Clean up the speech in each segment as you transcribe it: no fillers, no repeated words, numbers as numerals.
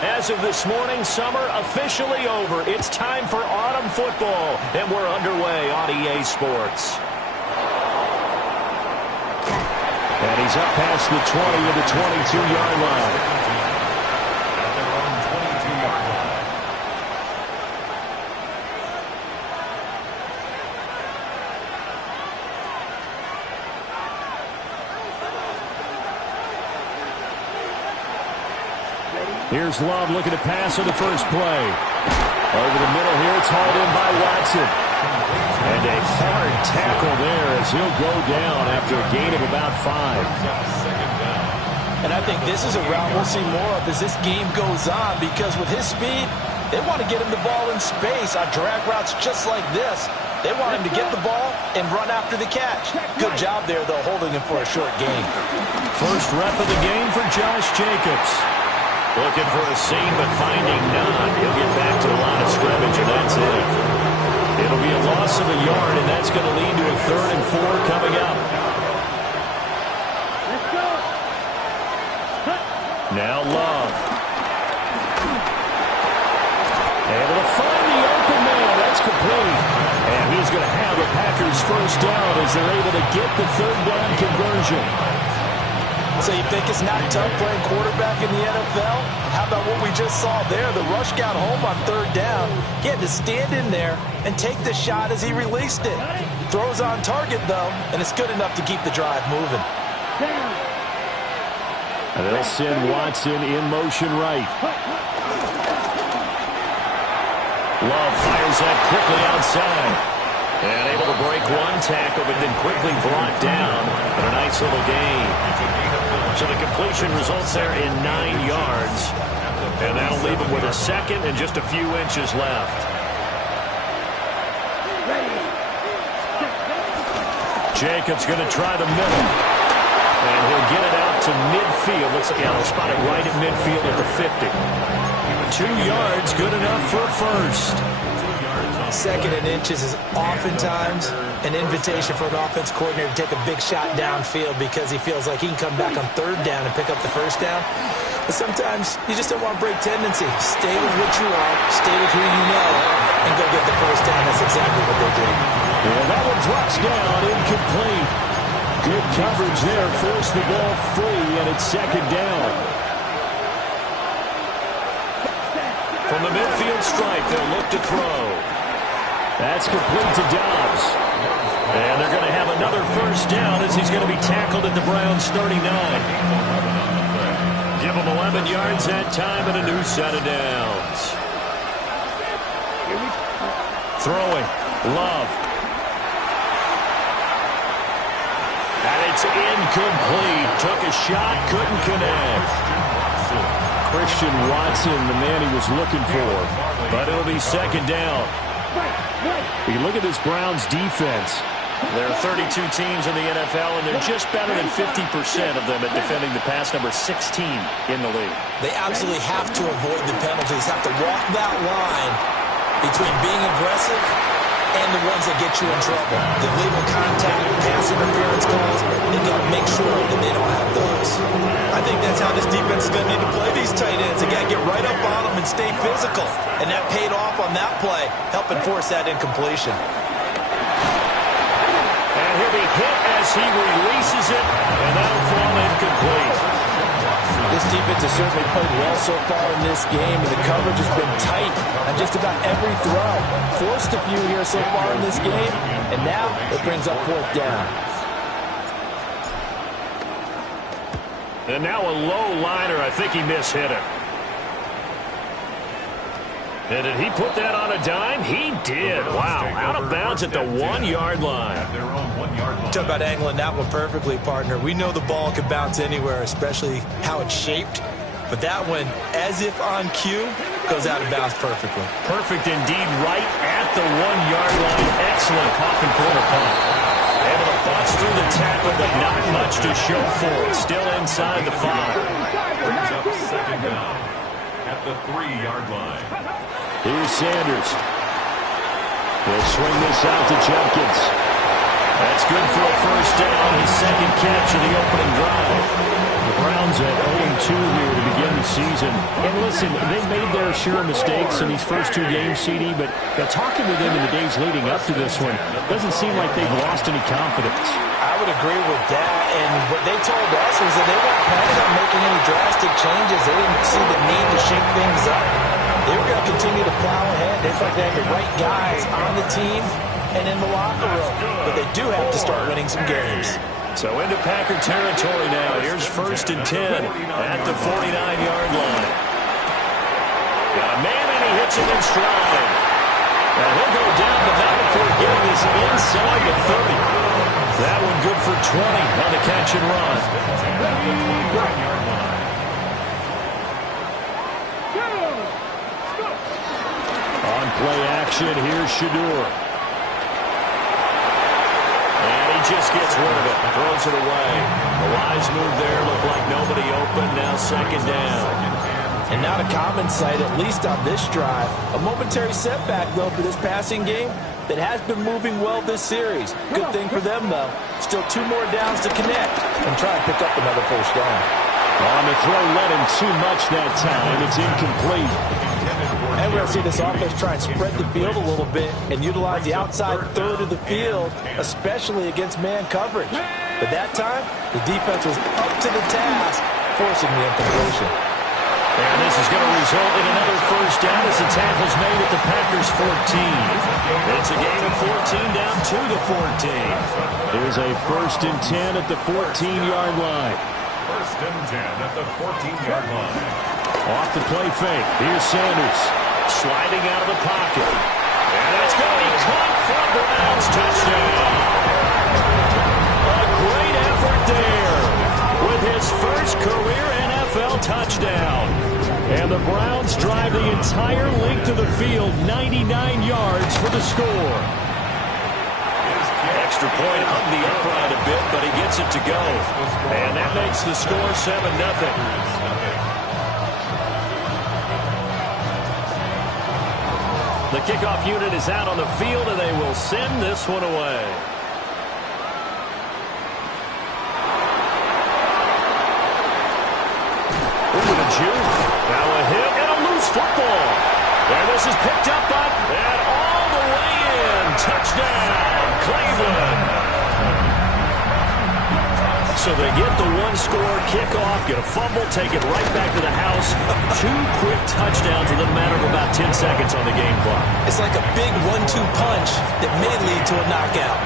As of this morning, summer officially over. It's time for autumn football, and we're underway on EA Sports. And he's up past the 20 of the 22-yard line. Here's Love looking to pass on the first play. Over the middle here, it's hauled in by Watson. And a hard tackle there as he'll go down after a gain of about 5. And I think this is a route we'll see more of as this game goes on, because with his speed, they want to get him the ball in space on drag routes just like this. They want him to get the ball and run after the catch. Good job there, though, holding him for a short gain. First rep of the game for Josh Jacobs. Looking for a seam, but finding none. He'll get back to the line of scrimmage, and that's it. It'll be a loss of a yard, and that's going to lead to a 3rd and 4 coming up. Now Love. Able to find the open man. That's complete. And he's going to have the Packers first down as they're able to get the 3rd down conversion. So you think it's not tough playing quarterback in the NFL? How about what we just saw there? The rush got home on 3rd down. He had to stand in there and take the shot as he released it. Throws on target, though, and it's good enough to keep the drive moving. And they'll send Watson in motion right. Love fires that quickly outside. And able to break one tackle, but then quickly brought down. But a nice little gain. So the completion results there in 9 yards. And that'll leave him with a 2nd and just a few inches left. Jacobs going to try the middle. And he'll get it out to midfield. Looks like he'll spot it right at midfield at the 50. 2 yards, good enough for a first. 2nd and inches is oftentimes an invitation for an offense coordinator to take a big shot downfield because he feels like he can come back on 3rd down and pick up the first down. But sometimes you just don't want to break tendency. Stay with what you are, stay with who you know, and go get the first down. That's exactly what they did. Yeah, that one drops down, incomplete. Good coverage there, forced the ball free, and it's 2nd down. From the midfield stripe, they'll look to throw. That's complete to Dobbs. And they're going to have another first down as he's going to be tackled at the Browns' 39. Give him 11 yards that time and a new set of downs. Throwing. Love. And it's incomplete. Took a shot, couldn't connect. Christian Watson, the man he was looking for. But it'll be 2nd down. You can look at this Browns defense. There are 32 teams in the NFL, and they're just better than 50% of them at defending the pass, number 16 in the league. They absolutely have to avoid the penalties, have to walk that line between being aggressive and the ones that get you in trouble. The legal contact, pass interference calls, they've got to make sure that they don't have those. I think that's how this defense is going to need to play these tight ends. They got to get right up on them and stay physical. And that paid off on that play, helping force that incompletion. And he'll be hit as he releases it, and that'll fall incomplete. This defense has certainly played well so far in this game, and the coverage has been tight on just about every throw. Forced a few here so far in this game, and now it brings up 4th down. And now a low liner. I think he mishit it. And did he put that on a dime? He did. Wow, out of bounds at the 1-yard line. Talk about angling that one perfectly, partner. We know the ball can bounce anywhere, especially how it's shaped. But that one, as if on cue, goes out of bounds perfectly. Perfect indeed, right at the 1-yard line. Excellent coffin corner punt. Able to bust through the tackle, but not much to show for it. Still inside the 5. Brings up 2nd down at the 3-yard line. Here's Sanders. He'll swing this out to Jenkins. That's good for a first down. His 2nd catch of the opening drive. The Browns at 0-2 here to begin the season. And listen, they made their share of mistakes in these first two games, CD, but talking with them in the days leading up to this one, doesn't seem like they've lost any confidence. I would agree with that, and what they told us was that they weren't planning on making any drastic changes. They didn't see the need to shake things up. They were going to continue to plow ahead. They felt they had the right guys on the team and in the locker room, but they do have to start winning some games. So into Packer territory now. Here's 1st and 10 at the 49-yard line. Got a man, and he hits him in stride. And he'll go down, but not before getting this inside the 30. That one good for 20 on the catch and run. On play action, here's Shador. Just gets rid of it, throws it away. The wise move there, looked like nobody open, now 2nd down. And not a common sight, at least on this drive. A momentary setback, though, for this passing game that has been moving well this series. Good thing for them, though. Still 2 more downs to connect and try to pick up another 1st down. On the throw, led him too much that time. It's incomplete. And we're going to see this offense try and spread the field a little bit and utilize the outside third of the field, especially against man coverage. But that time, the defense was up to the task, forcing the incompletion. And this is going to result in another 1st down as the tackle's made at the Packers' 14. It's a gain of 14 down to the 14. Here's a 1st and 10 at the 14-yard line. 1st and 10 at the 14-yard line. Off the play fake. Here's Sanders. Sliding out of the pocket. And that's going to be caught for Browns. Touchdown. A great effort there with his first career NFL touchdown. And the Browns drive the entire length of the field, 99 yards for the score. Extra point hung the upright a bit, but he gets it to go. And that makes the score 7-0. The kickoff unit is out on the field, and they will send this one away. Ooh, the juke. Now a hit and a loose football. And this is picked up and all the way in. Touchdown, Cleveland. So they get the one-score kickoff, get a fumble, take it right back to the house. 2 quick touchdowns in the matter of about 10 seconds on the game clock. It's like a big 1-2 punch that may lead to a knockout.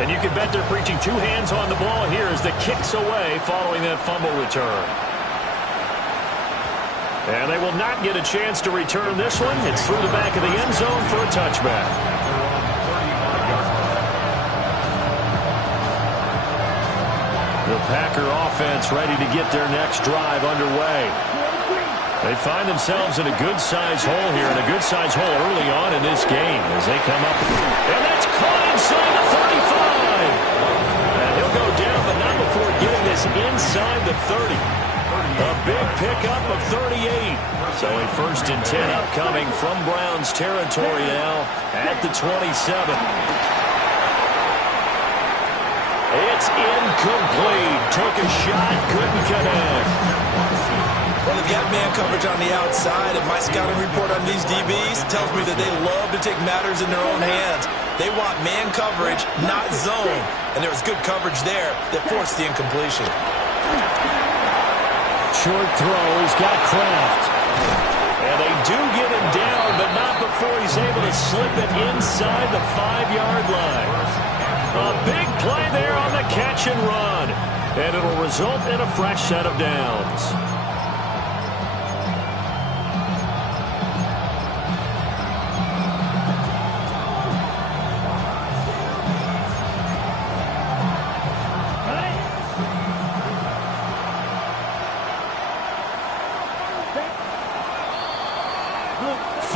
And you can bet they're preaching 2 hands on the ball here as the kick's away following that fumble return. And they will not get a chance to return this one. It's through the back of the end zone for a touchback. The Packer offense ready to get their next drive underway. They find themselves in a good-sized hole here, and a good-sized hole early on in this game as they come up. And that's caught inside the 35. And he'll go down, but not before getting this inside the 30. A big pickup of 38. So a 1st and 10 upcoming from Browns territory now at the 27. It's incomplete. Took a shot, couldn't connect. Well, they've got man coverage on the outside, and my scouting report on these DBs tells me that they love to take matters in their own hands. They want man coverage, not zone. And there was good coverage there that forced the incompletion. Short throw. He's got Kraft. And they do get him down, but not before he's able to slip it inside the 5-yard line. A big play there on the catch and run. And it'll result in a fresh set of downs.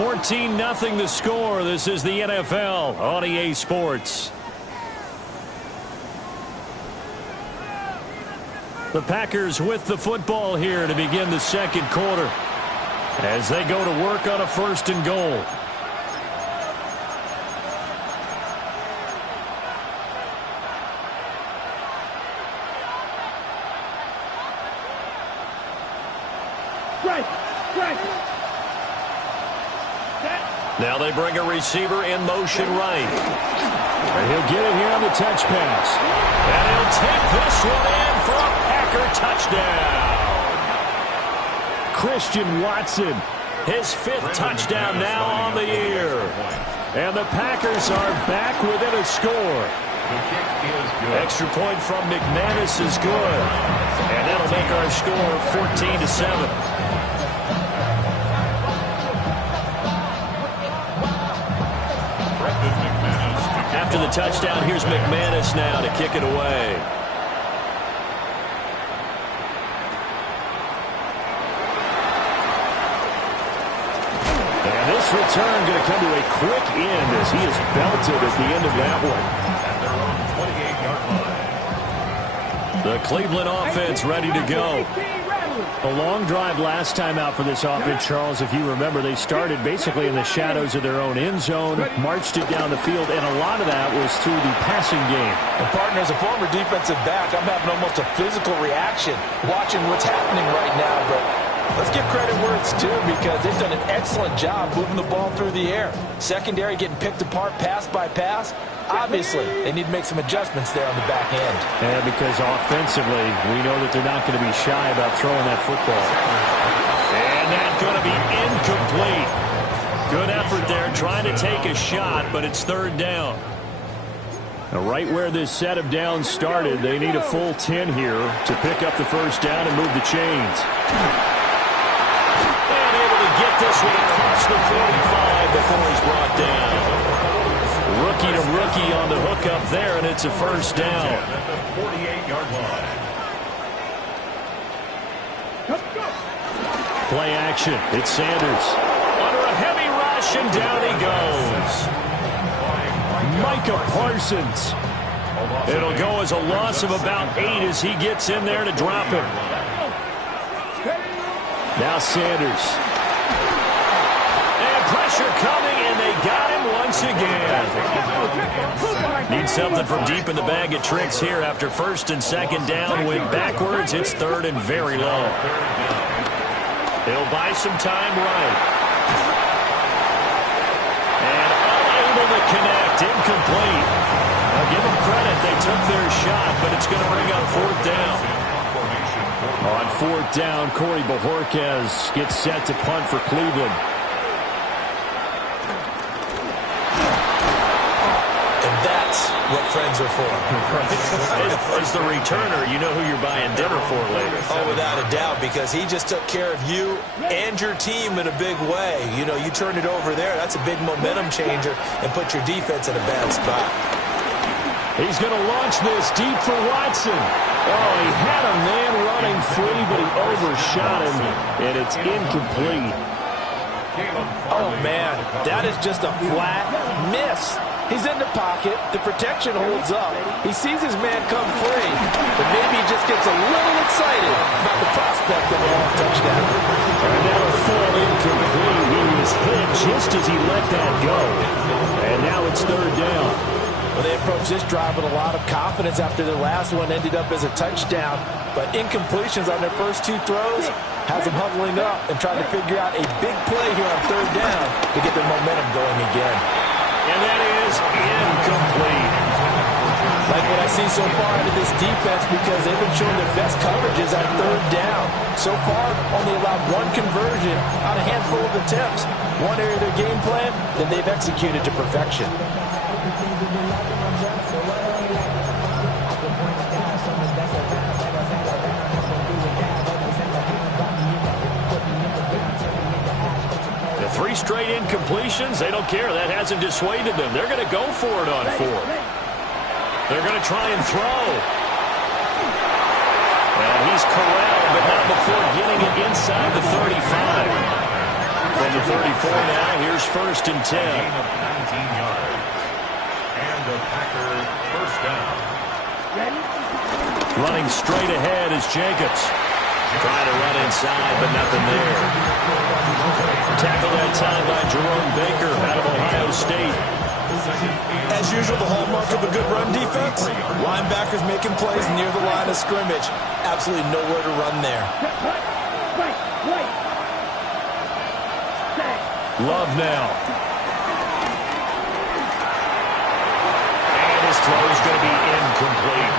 $14-0 the score. This is the NFL on EA Sports. The Packers with the football here to begin the second quarter as they go to work on a 1st and goal. Now they bring a receiver in motion right. And he'll get it here on the touch pass. And he'll take this one in for a Packer touchdown. Christian Watson, his 5th touchdown now on the year. And the Packers are back within a score. Extra point from McManus is good. And that'll make our score 14-7. After the touchdown, here's McManus now to kick it away. And this return going to come to a quick end as he is belted at the end of that one. The Cleveland offense ready to go. A long drive last time out for this offense, Charles. If you remember, they started basically in the shadows of their own end zone, marched it down the field, and a lot of that was through the passing game. And partner, as a former defensive back, I'm having almost a physical reaction watching what's happening right now. But let's give credit where it's due, because they've done an excellent job moving the ball through the air. Secondary getting picked apart pass by pass. Obviously, they need to make some adjustments there on the back end. And because offensively, we know that they're not going to be shy about throwing that football. And that's going to be incomplete. Good effort there, trying to take a shot, but it's 3rd down. Now, right where this set of downs started, they need a full 10 here to pick up the 1st down and move the chains. And able to get this one across the 45 before he's brought down. Rookie to rookie on the hook up there, and it's a 1st down. At the 48-yard line. Play action. It's Sanders. Under a heavy rush, and down he goes. Micah Parsons. It'll go as a loss of about 8 as he gets in there to drop him. Now Sanders. And pressure coming, and they got him once again. Need something from deep in the bag of tricks here after 1st and 2nd down. Went backwards. It's 3rd and very low. He'll buy some time right. And unable to connect. Incomplete. I'll give them credit. They took their shot, but it's going to bring up 4th down. On 4th down, Corey Bojorquez gets set to punt for Cleveland. What friends are for. As the returner, you know who you're buying dinner for later. Oh, without a doubt, because he just took care of you and your team in a big way. You know, you turn it over there, that's a big momentum changer, and put your defense in a bad spot. He's going to launch this deep for Watson. Oh, he had a man running free, but he overshot him, and it's incomplete. Oh, man, that is just a flat miss. He's in the pocket. The protection holds up. He sees his man come free, but maybe he just gets a little excited about the prospect of a long touchdown. And that'll fall incomplete. He was hit just as he let that go. And now it's 3rd down. Well, they approached this drive with a lot of confidence after their last one ended up as a touchdown. But incompletions on their first 2 throws has them huddling up and trying to figure out a big play here on 3rd down to get their momentum going again. And that is incomplete. Like what I see so far out of this defense, because they've been showing their best coverages on 3rd down. So far, only allowed 1 conversion on a handful of attempts. One area of their game plan that they've executed to perfection. Three straight incompletions. They don't care. That hasn't dissuaded them. They're going to go for it on 4th. They're going to try and throw. And he's corralled, but not before getting it inside the 35. From the 34 now, here's 1st and 10. 19 yards. And the Packer 1st down. Running straight ahead is Jacobs. Trying to run inside, but nothing there. Tackle that time by Jerome Baker out of Ohio State. As usual, the hallmark of a good run defense, linebackers making plays near the line of scrimmage. Absolutely nowhere to run there. Love now. And his throw is going to be incomplete.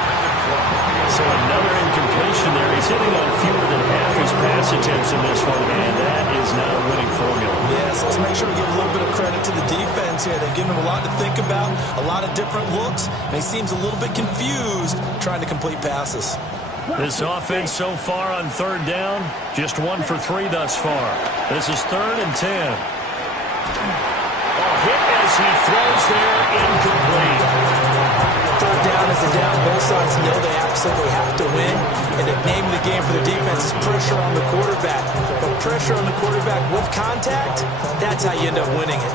So another incompletion there. He's hitting on fewer than half his pass attempts in this one, and that is not a winning formula. Yes, let's make sure we give a little bit of credit to the defense here. They've given him a lot to think about, a lot of different looks, and he seems a little bit confused trying to complete passes. This offense so far on third down, just 1 for 3 thus far. This is 3rd and 10. A hit as he throws there, incomplete. Third down is a down. Both sides know they absolutely have to win. And the name of the game for the defense is pressure on the quarterback. But pressure on the quarterback with contact, that's how you end up winning it.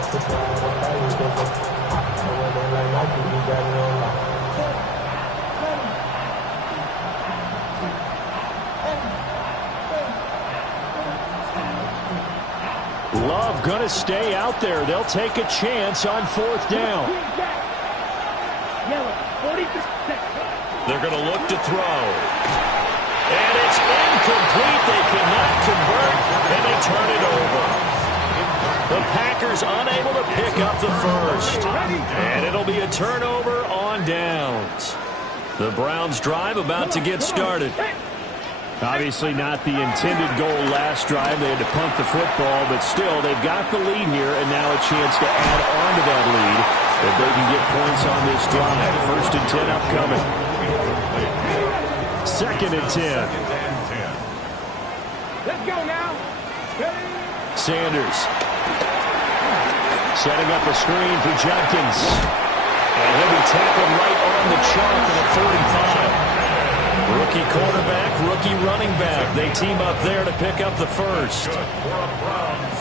Love going to stay out there. They'll take a chance on 4th down. They're going to look to throw. And it's incomplete. They cannot convert, and they turn it over. The Packers unable to pick up the first. And it'll be a turnover on downs. The Browns drive about to get started. Obviously not the intended goal last drive. They had to punt the football, but still, they've got the lead here, and now a chance to add on to that lead if they can get points on this drive. 1st and 10 upcoming. 2nd and 10. Let's go now. Sanders setting up a screen for Jenkins. And he'll be tackled right on the chalk at the 45. Rookie quarterback, rookie running back. They team up there to pick up the first. Good for a Browns.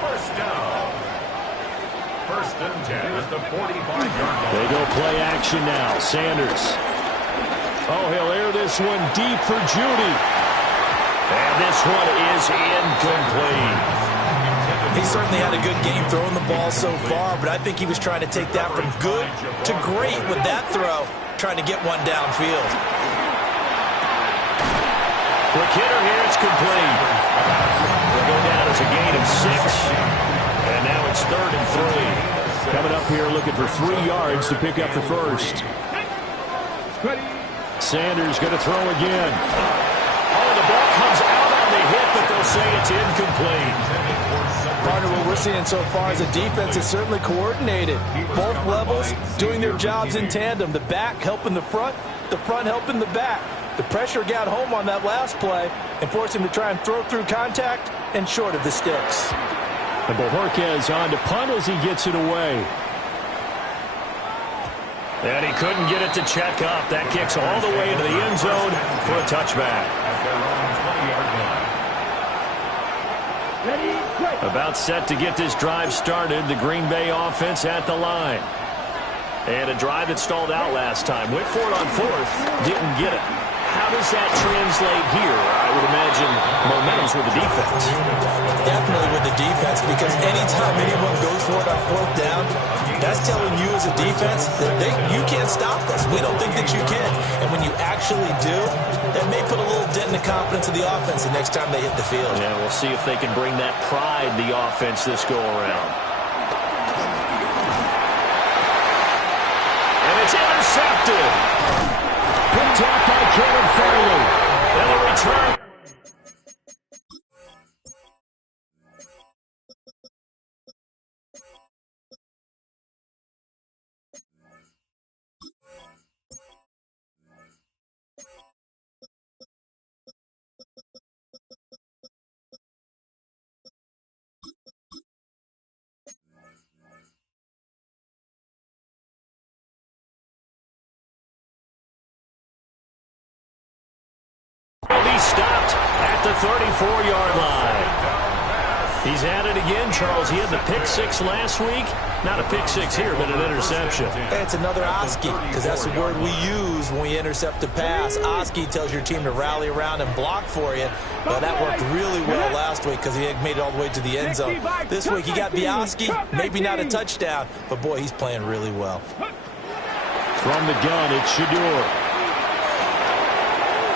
First down. 1st and 10 at the 45-yard line. They go play action now. Sanders. Oh, he'll air this one deep for Judy. And this one is incomplete. He certainly had a good game throwing the ball so far, but I think he was trying to take that from good to great with that throw, trying to get one downfield. Quick hitter here, it's complete. They'll go down as a gain of 6. And now it's 3rd and 3. Coming up here looking for 3 yards to pick up the first. Sanders going to throw again. Oh, the ball comes out on the hit, but they'll say it's incomplete. Partner, what we're seeing so far is a defense that's certainly coordinated. Both levels doing their jobs in tandem. The back helping the front helping the back. The pressure got home on that last play and forced him to try and throw through contact and short of the sticks. And Bojorquez on to punt as he gets it away. And he couldn't get it to check up. That kicks all the way into the end zone for a touchback. About set to get this drive started. The Green Bay offense at the line. And a drive that stalled out last time. Went for it on 4th. Didn't get it. How does that translate here? I would imagine momentum's with the defense. Definitely with the defense, because anytime anyone goes for it on 4th down, that's telling you as a defense that you can't stop us. We don't think that you can. And when you actually do, that may put a little dent in the confidence of the offense the next time they hit the field. Yeah, we'll see if they can bring that pride the offense this go around. And it's intercepted. Picked up by Kevin Farley. And a return. He stopped at the 34-yard line. He's at it again, Charles. He had the pick 6 last week. Not a pick 6 here, but an interception. It's another Oski, because that's the word we use when we intercept a pass. Oski tells your team to rally around and block for you. Well, that worked really well last week because he had made it all the way to the end zone. This week he got the Oski, maybe not a touchdown, but boy, he's playing really well. From the gun, it's Shador.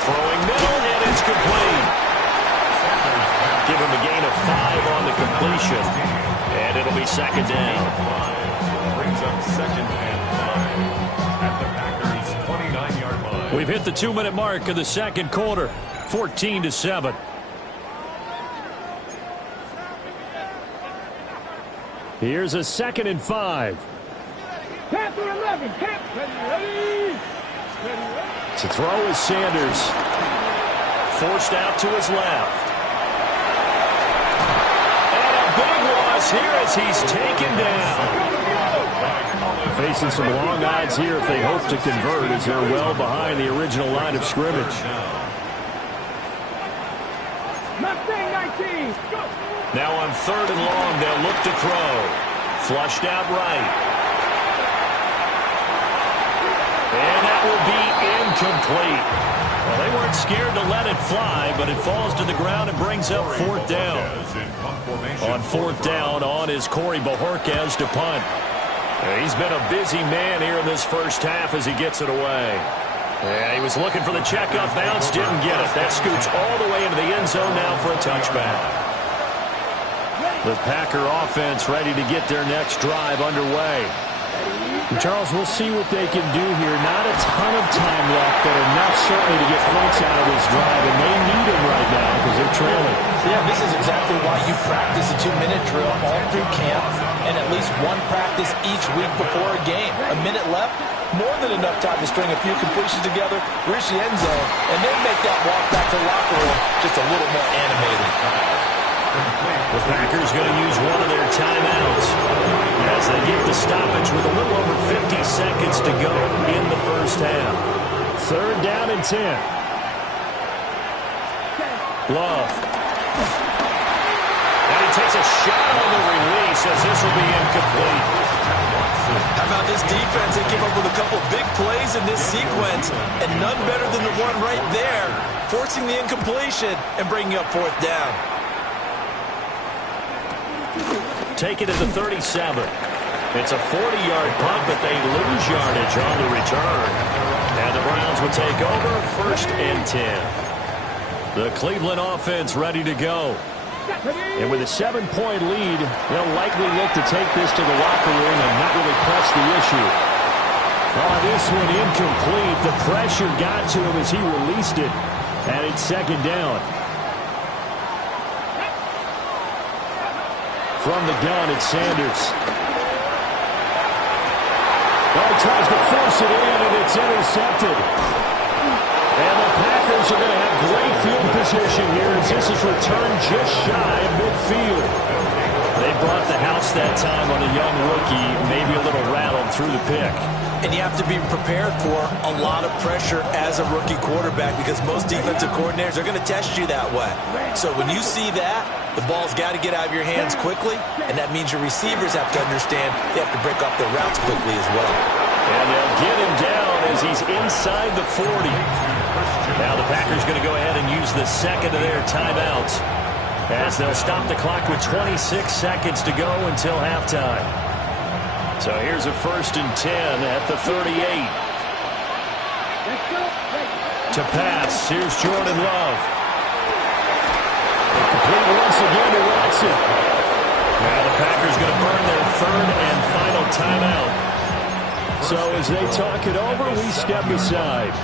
Throwing middle, and it's complete. Give him a gain of 5 on the completion. And It'll be second down. Brings up second and 5 at the Packers' 29-yard line. We've hit the 2-minute mark of the second quarter, 14-7. Here's a second and 5. To throw is Sanders. Forced out to his left. And a big loss here as he's taken down. Facing some long odds here if they hope to convert as they're well behind the original line of scrimmage. Now on 3rd and long, they'll look to throw. Flushed out right. And that will be incomplete. Well, they weren't scared to let it fly, but it falls to the ground and brings up 4th down. On 4th down, on is Corey Bojorquez to punt. He's been a busy man here in this first half as he gets it away. Yeah, he was looking for the checkup bounce, didn't get it. That scoots all the way into the end zone now for a touchback. The Packer offense ready to get their next drive underway. Charles, we'll see what they can do here. Not a ton of time left, but enough certainly to get points out of this drive, and they need them right now because they're trailing. Yeah, this is exactly why you practice a 2-minute drill all through camp and at least one practice each week before a game. A minute left, more than enough time to string a few completions together, reach the end zone, and then make that walk back to the locker room just a little more animated. The Packers going to use one of their timeouts as they get the stoppage with a little over 50 seconds to go in the first half. 3rd down and 10. Love. And he takes a shot on the release as this will be incomplete. How about this defense? They came up with a couple big plays in this sequence, and none better than the one right there, forcing the incompletion and bringing up 4th down. Take it at the 37. It's a 40-yard punt, but they lose yardage on the return. And the Browns will take over 1st and 10. The Cleveland offense ready to go. And with a 7-point lead, they'll likely look to take this to the locker room and not really press the issue. Oh, this one incomplete. The pressure got to him as he released it. And it's 2nd down. From the gun, it's Sanders. Oh, he tries to force it in, and it's intercepted. And the Packers are going to have great field position here as this is returned just shy of midfield. They brought the house that time on a young rookie, maybe a little rattled through the pick. And you have to be prepared for a lot of pressure as a rookie quarterback because most defensive coordinators are going to test you that way. So when you see that, the ball's got to get out of your hands quickly, and that means your receivers have to understand they have to break off their routes quickly as well. And they'll get him down as he's inside the 40. Now the Packers going to go ahead and use the second of their timeouts as they'll stop the clock with 26 seconds to go until halftime. So here's a 1st and 10 at the 38. To pass, here's Jordan Love. Complete once again to Watson. Now the Packers going to burn their 3rd and final timeout. So as they talk it over, we step aside.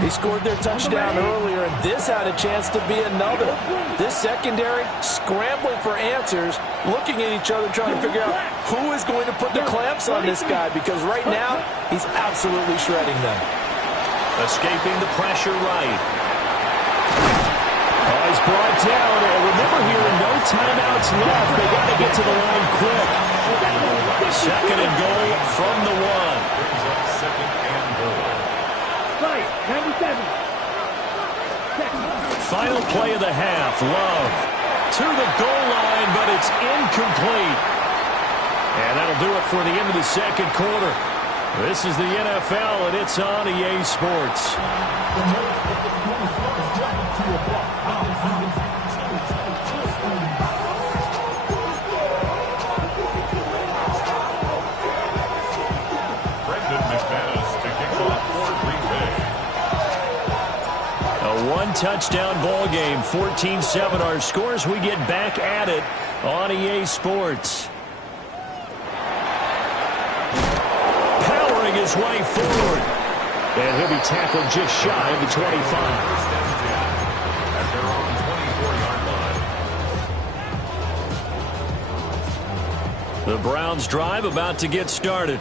They scored their touchdown earlier, and this had a chance to be another. This secondary scrambling for answers, looking at each other, trying to figure out who is going to put the clamps on this guy, because right now, he's absolutely shredding them. Escaping the pressure right. Oh, he's brought down, and remember here, no timeouts left. They got to get to the line quick. 2nd and goal from the 1. Final play of the half. Love to the goal line, but it's incomplete. And that'll do it for the end of the second quarter. This is the NFL, and it's on EA Sports. One-touchdown ball game, 14-7 our scores. We get back at it on EA Sports. his way forward. And he'll be tackled just shy of the 25. First and 10 at their own 24-yard line. The Browns drive about to get started.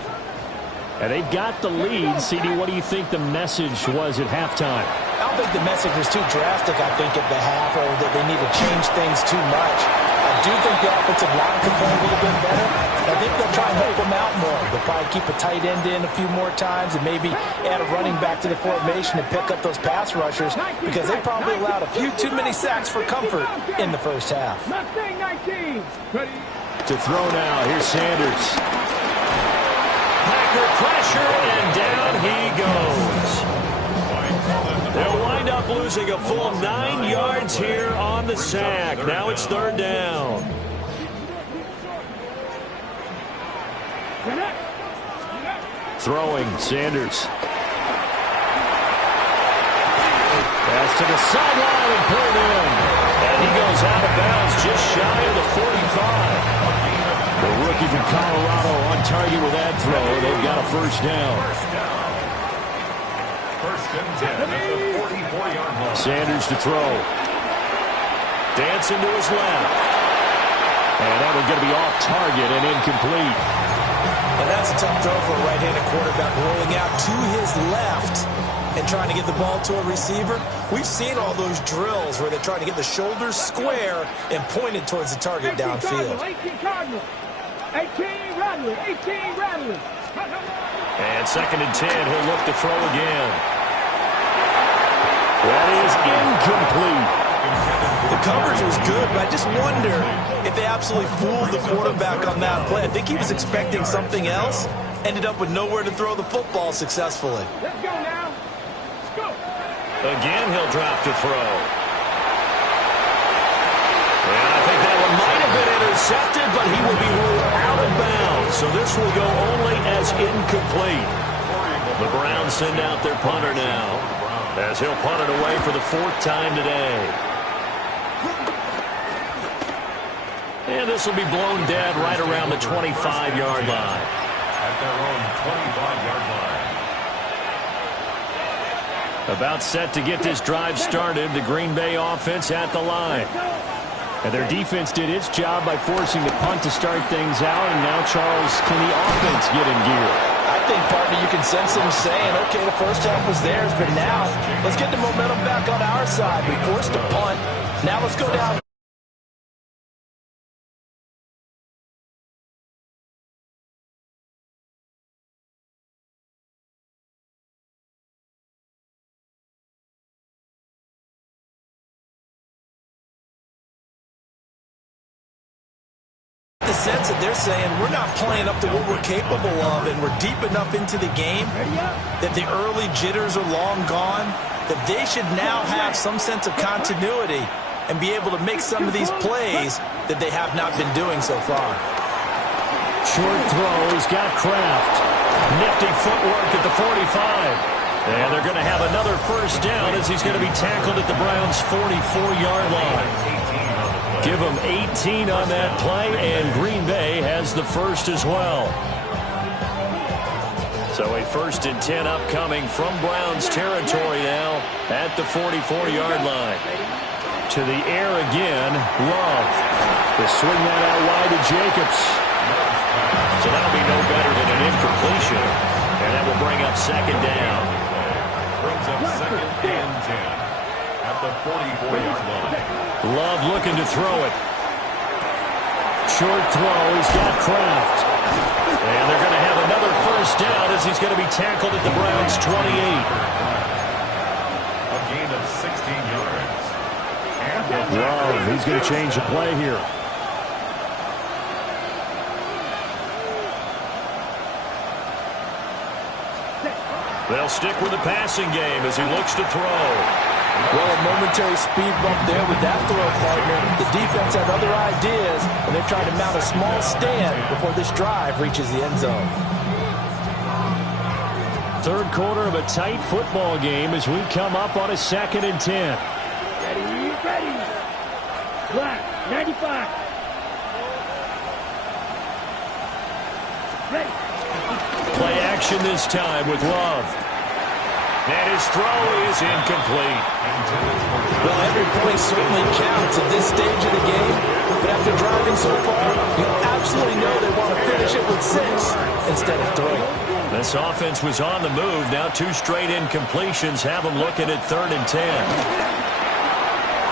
And they've got the lead. CD, what do you think the message was at halftime? I don't think the message was too drastic, I think, at the half, or that they need to change things too much. I do think the offensive line can play a little bit better. I think they'll try and help them out more. They'll probably keep a tight end in a few more times and maybe add a running back to the formation and pick up those pass rushers because they probably allowed a few too many sacks for comfort in the first half. To throw now, here's Sanders. Packer pressure, and down he goes. They'll wind up losing a full 9 yards here on the sack. Now it's third down. Throwing, Sanders. Pass to the sideline and pulled in. And he goes out of bounds just shy of the 45. The rookie from Colorado on target with that throw. They've got a first down. First and 10 at the 44-yard line. Sanders to throw. Dancing to his left. And that one's going to be off target and incomplete. And that's a tough throw for a right-handed quarterback, rolling out to his left and trying to get the ball to a receiver. We've seen all those drills where they're trying to get the shoulders square and pointed towards the target downfield. 18 Rattler. And second and 10, he'll look to throw again. That is incomplete. The coverage was good, but I just wonder if they absolutely fooled the quarterback on that play. I think he was expecting something else, ended up with nowhere to throw the football successfully. Let's go now. Let's go. Again, he'll drop to throw. And I think that one might have been intercepted, but he will be ruled out of bounds. So this will go only as incomplete. The Browns send out their punter now, as he'll punt it away for the fourth time today. And this will be blown dead right around the 25-yard line. At their own 25-yard line. About set to get this drive started, the Green Bay offense at the line. And their defense did its job by forcing the punt to start things out. And now, Charles, can the offense get in gear? I think, partner, you can sense them saying, okay, the first half was theirs, but now let's get the momentum back on our side. We forced a punt. Now let's go down. The sense that they're saying we're not playing up to what we're capable of, and we're deep enough into the game that the early jitters are long gone, that they should now have some sense of continuity and be able to make some of these plays that they have not been doing so far. Short throw, he's got Kraft. Nifty footwork at the 45. And they're going to have another first down as he's going to be tackled at the Browns' 44-yard line. Give him 18 on that play, and Green Bay has the first as well. So a first and 10 upcoming from Browns territory now at the 44-yard line. To the air again, Love. They swing that out wide to Jacobs. So that'll be no better than an incompletion, and that will bring up second down. Brings up second and 10 at the 44-yard line. Love looking to throw it. Short throw. He's got Kraft. And they're going to have another first down as he's going to be tackled at the Browns' 28. A gain of 16 yards. And Love, he's going to change the play here. They'll stick with the passing game as he looks to throw. Well, a momentary speed bump there with that throw, partner. The defense had other ideas, and they're trying to mount a small stand before this drive reaches the end zone. Third quarter of a tight football game as we come up on a second and 10. Ready. Black, 95. Ready. Play action this time with Love. And his throw is incomplete. Well, every point certainly counts at this stage of the game. But after driving so far, you absolutely know they want to finish it with 6 instead of 3. This offense was on the move. Now 2 straight incompletions have them looking at 3rd and 10.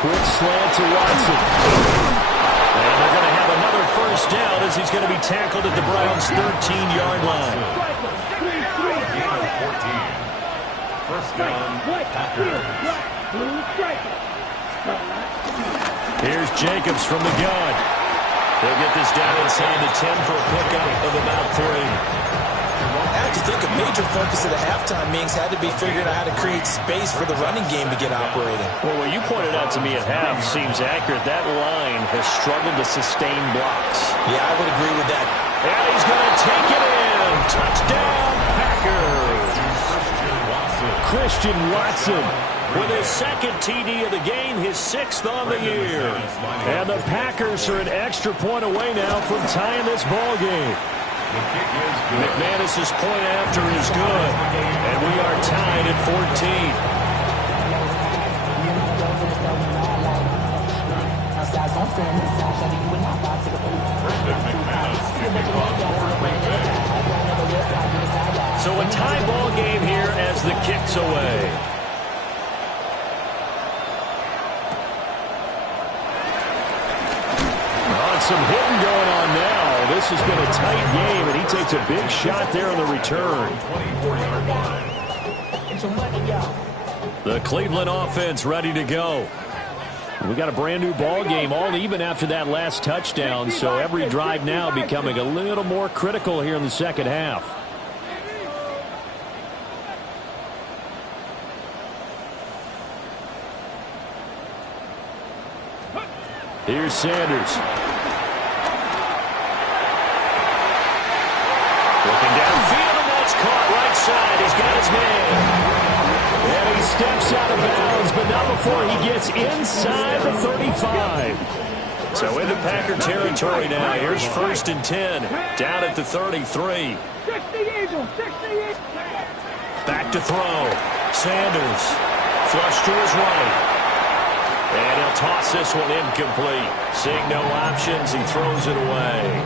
Quick slant to Watson. And they're going to have another first down as he's going to be tackled at the Browns' 13-yard line. First down, Packers. Here's Jacobs from the gun. They'll get this down inside the 10 for a pickup of about 3. I have to think a major focus of the halftime meetings had to be figuring out how to create space for the running game to get operating. Well, what you pointed out to me at half seems accurate. That line has struggled to sustain blocks. Yeah, I would agree with that. And he's going to take it in. Touchdown, Packers. Christian Watson with his 2nd TD of the game, his 6th on the year. And the Packers are an extra point away now from tying this ball game. McManus's point after is good, and we are tied at 14. So a tie ball game here as the kick's away. Some hitting going on now. This has been a tight game, and he takes a big shot there on the return. The Cleveland offense ready to go. We got a brand new ball game, all even after that last touchdown, so every drive now becoming a little more critical here in the second half. Here's Sanders. Looking downfield, and that's caught right side. He's got his man. And he steps out of bounds, but not before he gets inside the 35. So into Packer territory now. Here's 1st and 10. Down at the 33. Back to throw. Sanders. Flush to his right. And he'll toss this one incomplete. Seeing no options, he throws it away.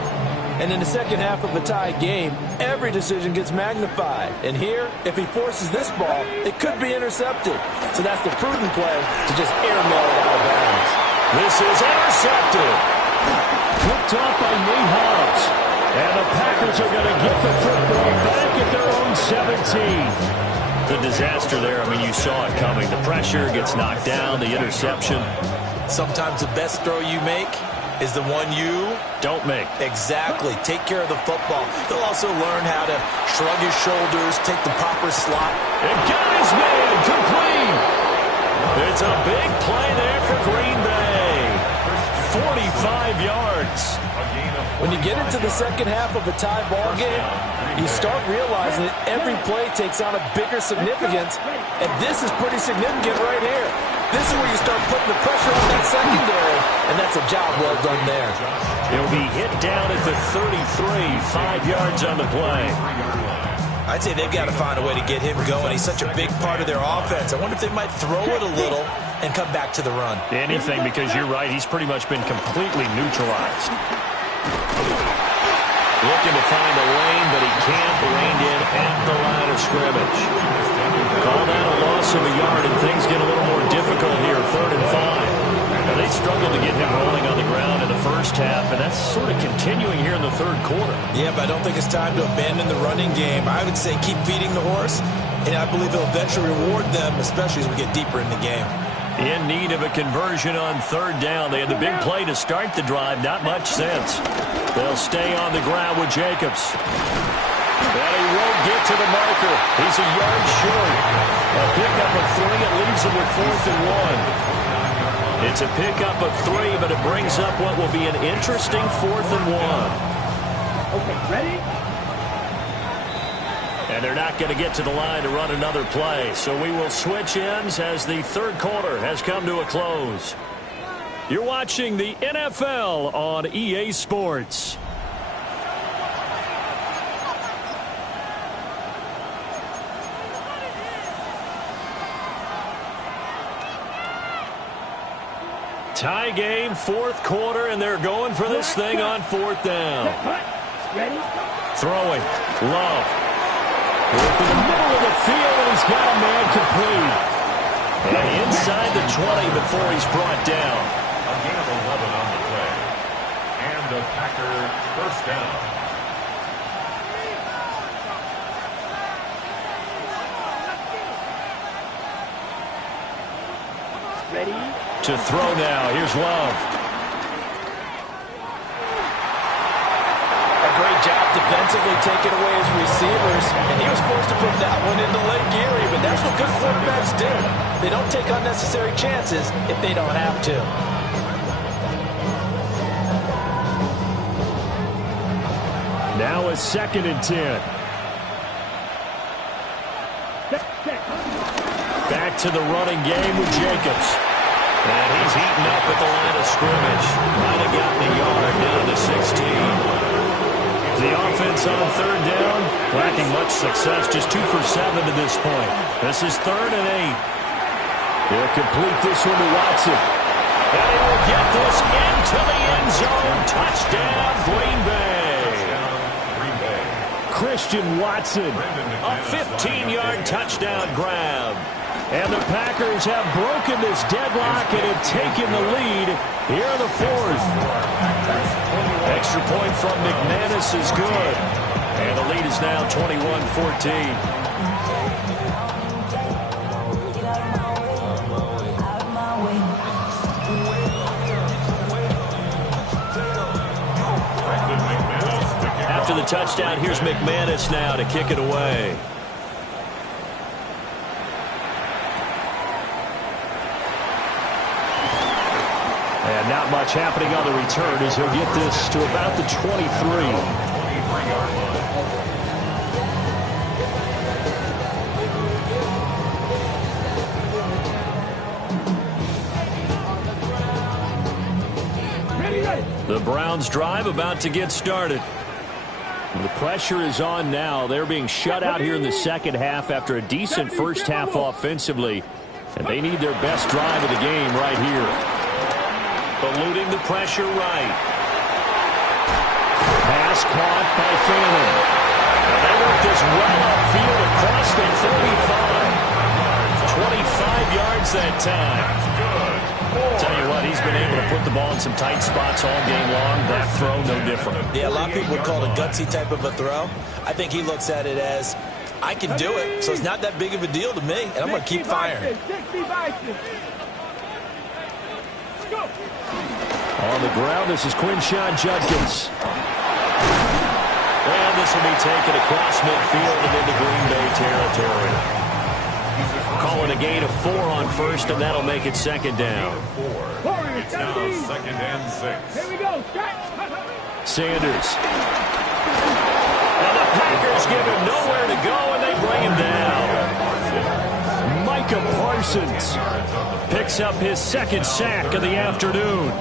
And in the second half of a tied game, every decision gets magnified. And here, if he forces this ball, it could be intercepted. So that's the prudent play to just airmail it out of bounds. This is intercepted. Picked off by Nate Hobbs. And the Packers are going to get the football back at their own 17. The disaster there, I mean, you saw it coming. The pressure gets knocked down, the interception. Sometimes the best throw you make is the one you don't make. Exactly. Take care of the football. They'll also learn how to shrug his shoulders, take the proper slot. And got his man complete. It's a big play there for Green Bay. 45 yards. When you get into the second half of a tie ball game, you start realizing that every play takes on a bigger significance, and this is pretty significant right here. This is where you start putting the pressure on that secondary, and that's a job well done there. He'll be hit down at the 33, 5 yards on the play. I'd say they've got to find a way to get him going. He's such a big part of their offense. I wonder if they might throw it a little and come back to the run. Anything, because you're right, he's pretty much been completely neutralized. Looking to find a lane, but he can't. Reined in at the line of scrimmage. Call that a loss of a yard, and things get a little more difficult here, 3rd and 5. Now, they struggled to get him rolling on the ground in the first half, and that's sort of continuing here in the 3rd quarter. Yeah, but I don't think it's time to abandon the running game. I would say keep feeding the horse, and I believe he'll eventually reward them, especially as we get deeper in the game. In need of a conversion on 3rd down. They had the big play to start the drive. Not much sense. They'll stay on the ground with Jacobs. And he won't get to the marker. He's a yard short. A pickup of 3. It leaves him with 4th and 1. It's a pickup of 3, but it brings up what will be an interesting 4th and 1. Okay, ready? And they're not going to get to the line to run another play. So we will switch ends as the 3rd quarter has come to a close. You're watching the NFL on EA Sports. Tie game, fourth quarter, and they're going for this thing on fourth down. Ready? Throwing. Love. Work in the middle of the field, and he's got a man complete. And inside the 20 before he's brought down. A gain of 11 on the play. And a Packer first down. Ready? To throw now. Here's Love. A great job defensively taking away his receivers, and he was forced to put that one into Lake Erie, but that's what good quarterbacks do. They don't take unnecessary chances if they don't have to. Now a 2nd and 10. Back to the running game with Jacobs. And he's heating up at the line of scrimmage. Might have gotten a yard down to 16. The offense on third down, lacking much success, just 2 for 7 to this point. This is 3rd and 8. They'll complete this one to Watson. And he will get this into the end zone. Touchdown, Green Bay. Christian Watson, a 15-yard touchdown grab. And the Packers have broken this deadlock and have taken the lead here in the 4th. Extra point from McManus is good. And the lead is now 21-14. After the touchdown, here's McManus now to kick it away. And not much happening on the return as he'll get this to about the 23. The Browns drive about to get started. The pressure is on now. They're being shut out here in the second half after a decent first half offensively. And they need their best drive of the game right here. Eluding the pressure right. Pass caught by Fannin. And they work this well upfield across the 45. 25 yards that time. Tell you what, he's been able to put the ball in some tight spots all game long. That throw, no different. Yeah, a lot of people would call it a gutsy type of a throw. I think he looks at it as, I can do it, so it's not that big of a deal to me, and I'm going to keep firing. On the ground, this is Quinshawn Judkins. And this will be taken across midfield and into Green Bay territory. Calling a gain of 4 on first, and that'll make it second down. It's now 2nd and 6. Here we go. Sanders. And the Packers give him nowhere to go, and they bring him down. Micah Parsons picks up his 2nd sack of the afternoon.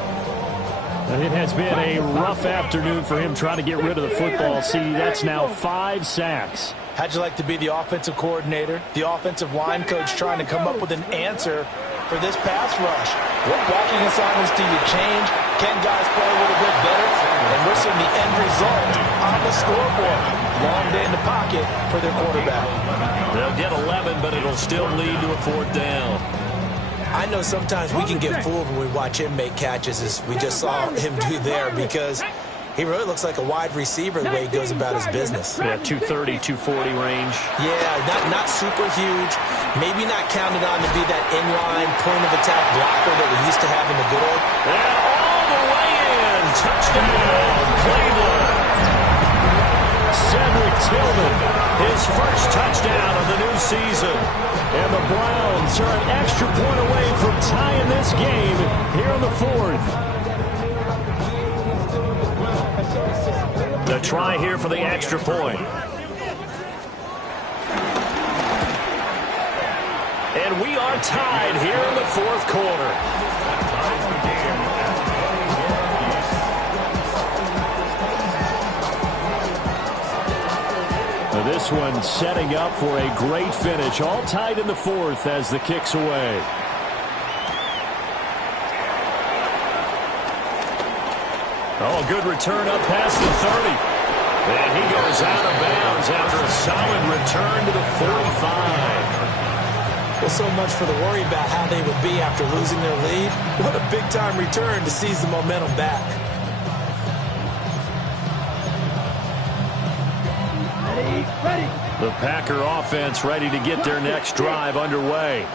And it has been a rough afternoon for him trying to get rid of the football. See, that's now 5 sacks. How'd you like to be the offensive coordinator, the offensive line coach trying to come up with an answer for this pass rush? What blocking assignments do you change? Can guys play a little bit better? And we're seeing the end result on the scoreboard. Long day in the pocket for their quarterback. They'll get 11, but it'll still lead to a 4th down. I know sometimes we can get fooled when we watch him make catches, as we just saw him do there, because he really looks like a wide receiver the way he goes about his business. Yeah, 230, 240 range. Yeah, not super huge. Maybe not counted on to be that inline point-of-attack blocker that we used to have in the good old. And all the way in. Touchdown, Cleveland. Cedric Tillman, his first touchdown of the new season. And the Browns are an extra point away from tying this game here in the 4th. The try here for the extra point. And we are tied here in the 4th quarter. This one setting up for a great finish. All tied in the 4th as the kick's away. Oh, good return up past the 30. And he goes out of bounds after a solid return to the 45. Well, so much for the worry about how they would be after losing their lead. What a big-time return to seize the momentum back. Ready. The Packer offense ready to get their next drive underway.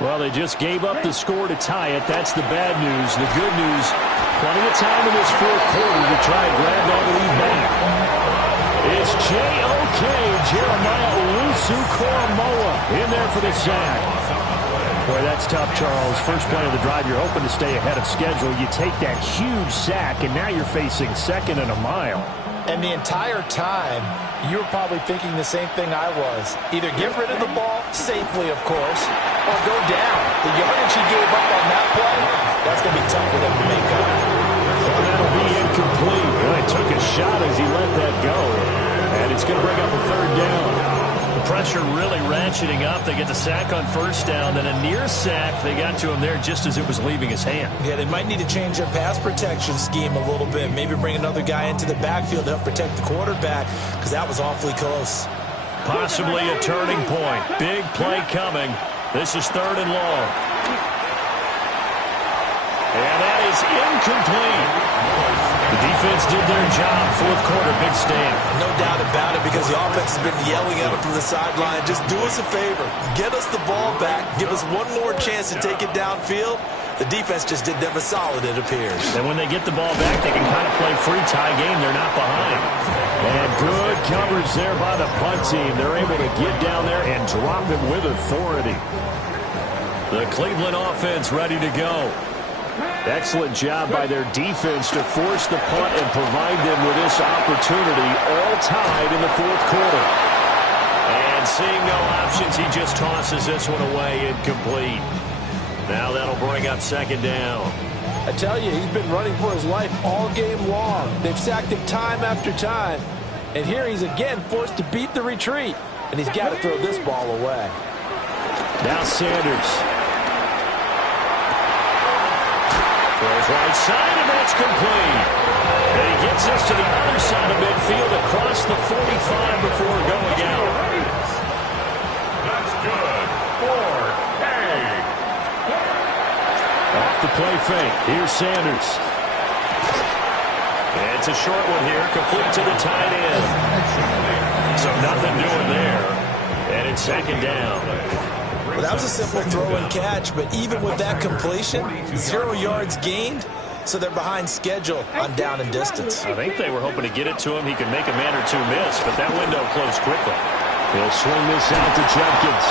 Well, they just gave up the score to tie it. That's the bad news. The good news, plenty of time in this fourth quarter to try and grab that lead back. It's J.O.K. Jeremiah Owusu-Koramoah in there for the sack. Boy, that's tough, Charles. First play of the drive, you're hoping to stay ahead of schedule. You take that huge sack, and now you're facing second and a mile. And the entire time, you were probably thinking the same thing I was. Either get rid of the ball, safely of course, or go down. The yardage he gave up on that play, that's going to be tough for them to make up. Well, that'll be incomplete. Well, he took a shot as he let that go. And it's going to bring up a third down. The pressure really ratcheting up. They get the sack on first down, then a near sack. They got to him there just as it was leaving his hand. Yeah, they might need to change their pass protection scheme a little bit. Maybe bring another guy into the backfield to help protect the quarterback, because that was awfully close. Possibly a turning point. Big play coming. This is third and long. And that is incomplete. The defense did their job. Fourth quarter, big stand. No doubt about it, because the offense has been yelling at them from the sideline. Just do us a favor. Get us the ball back. Give us one more chance to take it downfield. The defense just did them a solid, it appears. And when they get the ball back, they can kind of play free tie game. They're not behind. And good coverage there by the punt team. They're able to get down there and drop him with authority. The Cleveland offense ready to go. Excellent job by their defense to force the punt and provide them with this opportunity, all tied in the fourth quarter. And seeing no options, he just tosses this one away, incomplete. Now that'll bring up second down. I tell you, he's been running for his life all game long. They've sacked him time after time. And here he's again forced to beat the retreat. And he's got to throw this ball away. Now Sanders. Throws right side, and that's complete. And he gets us to the other side of midfield across the 45 before going out. That's good. 4-8. Off the play fake. Here's Sanders. And it's a short one here, complete to the tight end. So nothing doing there. And it's second down. Well, that was a simple throw and catch, but even with that completion, 0 yards gained, so they're behind schedule on down and distance. I think they were hoping to get it to him. He could make a man or two miss, but that window closed quickly. He'll swing this out to Judkins.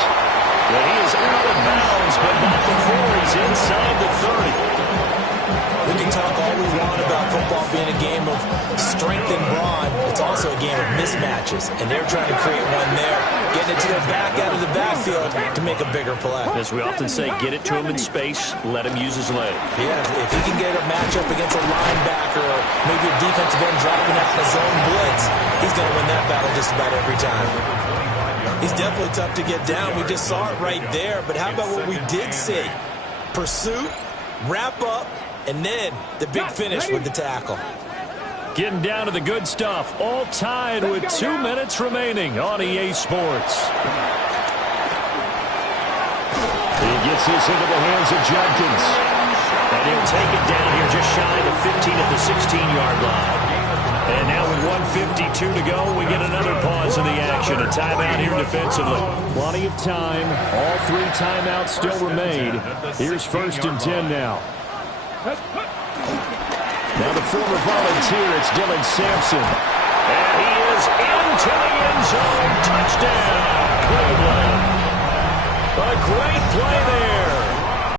Yeah, he is out of bounds, but not before he's inside the 30. We can talk all we want about football being a game of strength and brawn. It's also a game of mismatches, and they're trying to create one there, getting it to their back out of the backfield to make a bigger play. As we often say, get it to him in space, let him use his leg. Yeah, if he can get a matchup against a linebacker or maybe a defensive end dropping out in a zone blitz, he's going to win that battle just about every time. He's definitely tough to get down. We just saw it right there, but how about what we did see? Pursuit, wrap up, and then the big finish with the tackle. Getting down to the good stuff. All tied with 2 minutes remaining on EA Sports. He gets this into the hands of Judkins. And he'll take it down here just shy of the 15 at the 16-yard line. And now with 1:52 to go, we get another pause in the action. A timeout here defensively. Plenty of time. All 3 timeouts still remain. Here's 1st and 10 now. Now the former volunteer, it's Dylan Sampson. And he is into the end zone. Touchdown, Cleveland. A great play there.